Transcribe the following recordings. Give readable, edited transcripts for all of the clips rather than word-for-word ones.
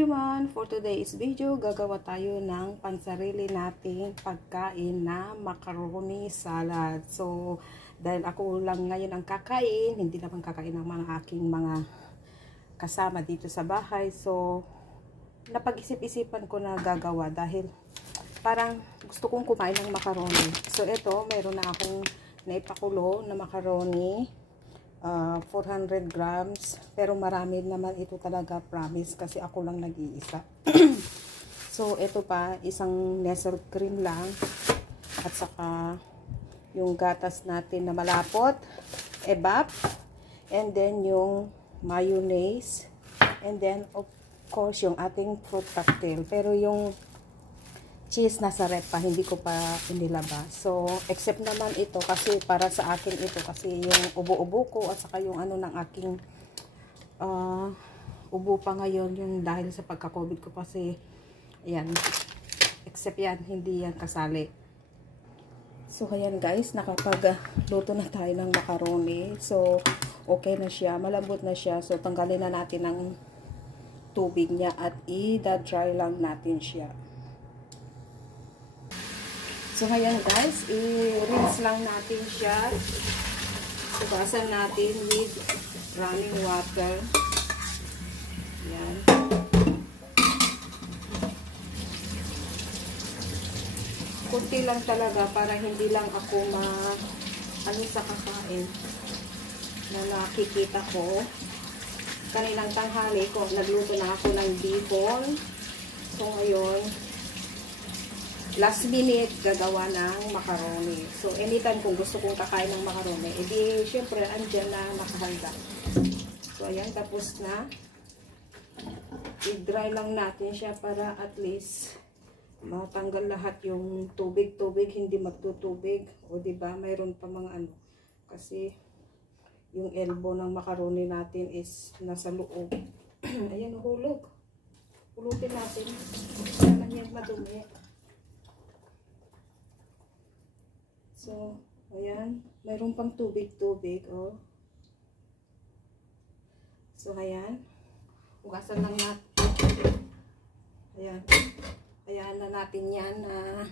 everyone! For today's video, gagawa tayo ng pansarili nating pagkain na macaroni salad. So, dahil ako lang ngayon ang kakain, hindi naman kakain ng mga aking mga kasama dito sa bahay. So, napag-isip-isipan ko na gagawa dahil parang gusto kong kumain ng macaroni. So, ito, meron na akong naipakulo na macaroni. 400 grams, pero marami naman ito talaga, promise, kasi ako lang nag-iisa. So ito pa, isang Nestle cream lang, at saka yung gatas natin na malapot, evap, and then yung mayonnaise, and then of course yung ating fruit cocktail. Pero yung cheese nasa rep pa, hindi ko pa inilabas. So, except naman ito kasi para sa akin ito kasi yung ubo-ubo ko at saka yung ano ng aking ubo pa ngayon yung dahil sa pagka-COVID ko kasi ayan, except yan, hindi yan kasali. So, ayan guys, nakapag-luto na tayo ng macaroni. So, okay na siya, malambot na siya. So, tanggalin na natin ang tubig niya at i-dry lang natin siya. So, ngayon guys, i-rinse lang natin siya. Subasan natin with running water. Yan. Kunti lang talaga para hindi lang ako ano sa kakain na nakikita ko. Kanilang tanghali ko, nagluto na ako ng bihon. So, ngayon, last minute, gagawa ng macaroni. So, anytime kung gusto kong kakain ng macaroni, edi, syempre, andyan na nakahanda. So, ayan, tapos na. I-dry lang natin siya para at least matanggal lahat yung tubig-tubig, hindi magtutubig. O, diba, mayroon pa mga ano. Kasi, yung elbow ng macaroni natin is nasa loob. Ayan, hulog. Hulutin natin. Kailangan yan madumi. So, ayan. Mayroon pang tubig-tubig, oh. So, ayan. Hugasan lang natin. Ayan. Ayan na natin yan na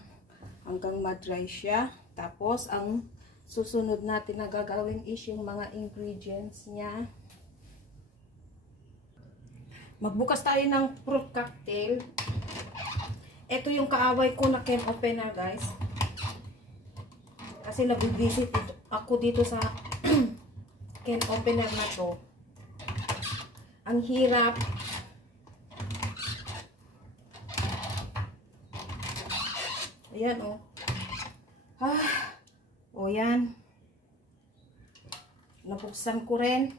hanggang ma-dry siya. Tapos, ang susunod natin na gagawin is yung mga ingredients niya. Magbukas tayo ng fruit cocktail. Ito yung kaaway ko na can opener, guys. Kasi nag-visit ako dito sa can opener na to. Ang hirap. Ayan, oh. O, yan. Nabuksan ko rin.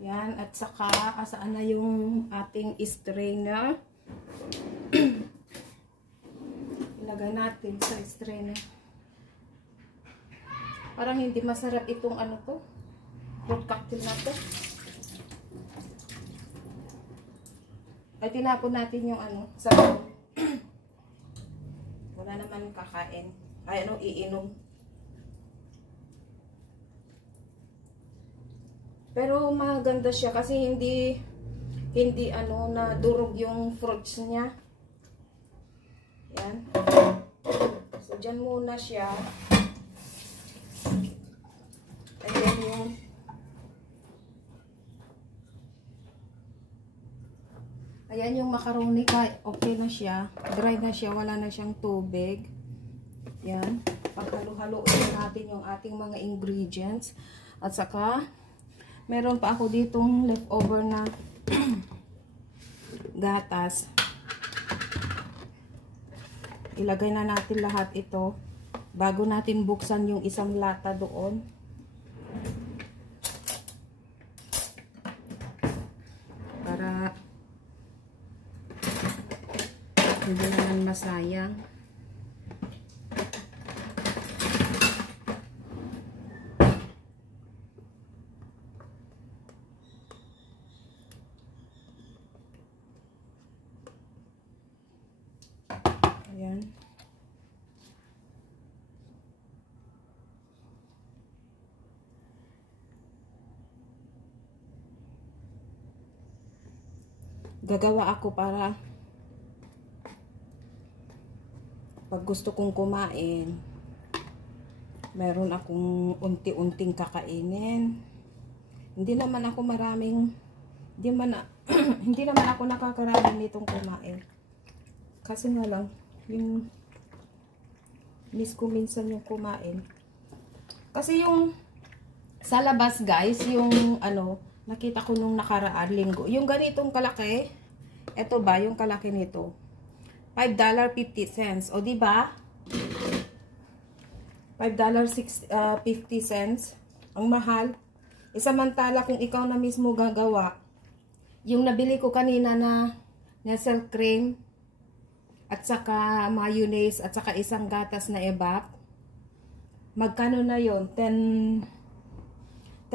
Yan, at saka asaan na yung ating strainer. Ilagay natin sa strainer. Parang hindi masarap itong ano to, fruit cocktail na to. Ay, tinapon natin yung ano, sa wala naman kakain. Ay, ano, iinom. Pero maganda siya kasi hindi ano na durog yung fruits niya. Yan. So diyan muna siya. And then yung ayan yung macaroni, okay na siya. Dry na siya, wala na siyang tubig. Yan. Paghalo-haloin natin yung ating mga ingredients. At saka meron pa ako ditong leftover na gatas. Ilagay na natin lahat ito bago natin buksan yung isang lata doon. Para hindi naman masayang. Ayan. gagawa ako para pag gusto kong kumain, meron akong unti-unting kakainin. Hindi naman ako maraming, hindi naman ako nakakarami nitong kumain. Kasi nga lang, yung miss ko minsan yung kumain. Kasi yung sa labas guys, yung ano, nakita ko nung nakaraan linggo, yung ganitong kalaki, eto ba, yung kalaki nito, $5.50. O diba? $5.50. Ang mahal. Samantala kung ikaw na mismo gagawa, yung nabili ko kanina na Nestle cream, at saka mayonnaise, at saka isang gatas na evap, magkano na yon? $10.05.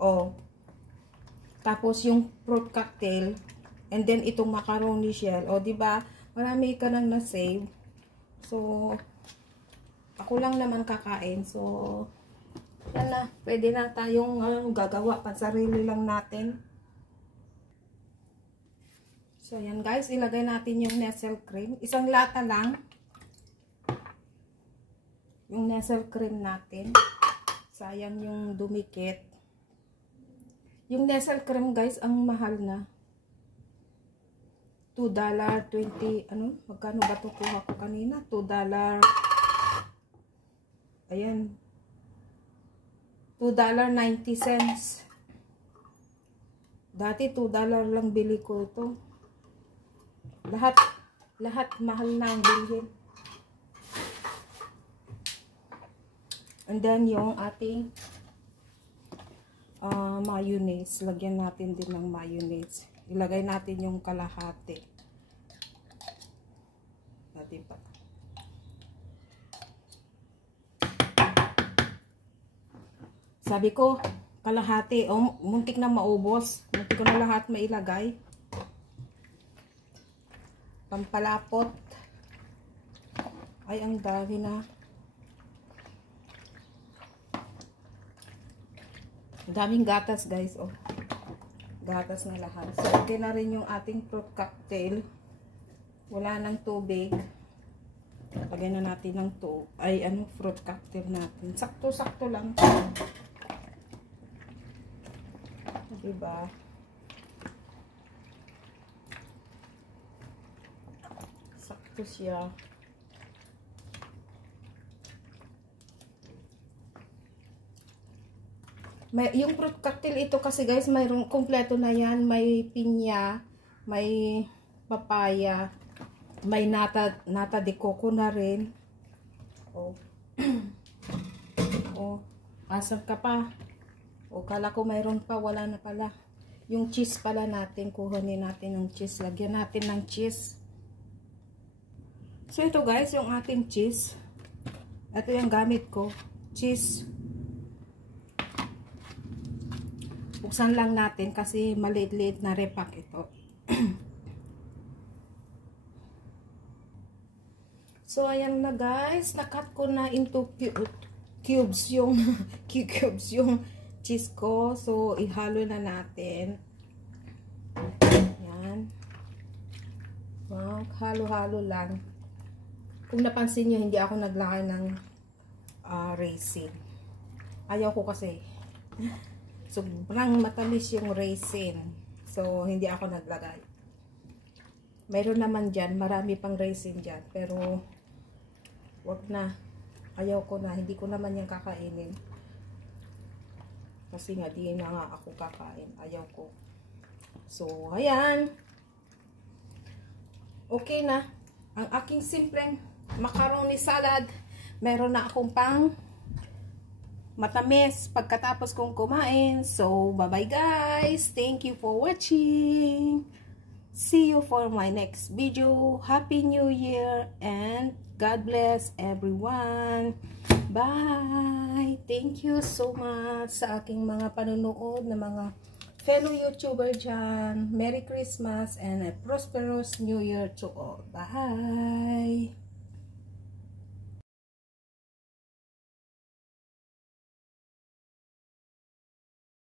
O, tapos yung fruit cocktail, and then itong macaroni shell. O, diba? Marami ka nang na-save. So, ako lang naman kakain. So, yan na. Pwede na tayong gagawa. Pansarili lang natin. So, yan guys. Ilagay natin yung Nestle cream. Isang lata lang. Yung Nestle cream natin. Sayang yung dumikit. Yung Nestle cream guys, ang mahal na. $2.20. Ano? Magkano ba ito kuha ko kanina? $2. Ayan. $2.90. Dati $2 lang bili ko ito. Lahat mahal na ang bilhin. And then yung ating mayonnaise. Lagyan natin din ng mayonnaise. Ilagay natin yung kalahati. Diba? Sabi ko, kalahati. Oh, muntik na maubos. Muntik ko na lahat mailagay. Pampalapot. Ay, ang dami na. Daming gatas guys. Oh. Gatas na lahat. So, okay na rin yung ating fruit cocktail. Wala nang tubig. Lagyan na natin ng fruit cocktail natin. Sakto-sakto lang. Diba? Sakto siya. Yung fruit cocktail ito kasi guys, mayroong kompleto na yan. May pinya, may papaya, may nata de coco na rin. Oh. Oh, asan ka pa? O, kala ko mayroon pa, wala na pala. Yung cheese pala natin, kuhanin natin yung cheese. Lagyan natin ng cheese. So, ito guys, yung ating cheese. Ito yung gamit ko. Cheese. Buksan lang natin kasi maliit-liit na repack ito. So, ayan na guys. Nakat ko na into cubes yung cubes yung cheese ko. So, ihalo na natin. Ayan. Wow, halo-halo lang. Kung napansin nyo, hindi ako naglagay ng raisin. Ayaw ko kasi. Sobrang matamis yung raisin. So, hindi ako naglagay. Mayroon naman dyan. Marami pang raisin dyan. Pero, wag na. Ayaw ko na. Hindi ko naman yung kakainin. Kasi nga, di na nga ako kakain. Ayaw ko. So, ayan. Okay na. Ang aking simpleng macaroni salad. Meron na akong pang matamis pagkatapos kong kumain. So, bye-bye guys. Thank you for watching. See you for my next video. Happy New Year and God bless everyone. Bye. Thank you so much sa aking mga panonood na mga fellow YouTuber dyan. Merry Christmas and a prosperous New Year to all. Bye.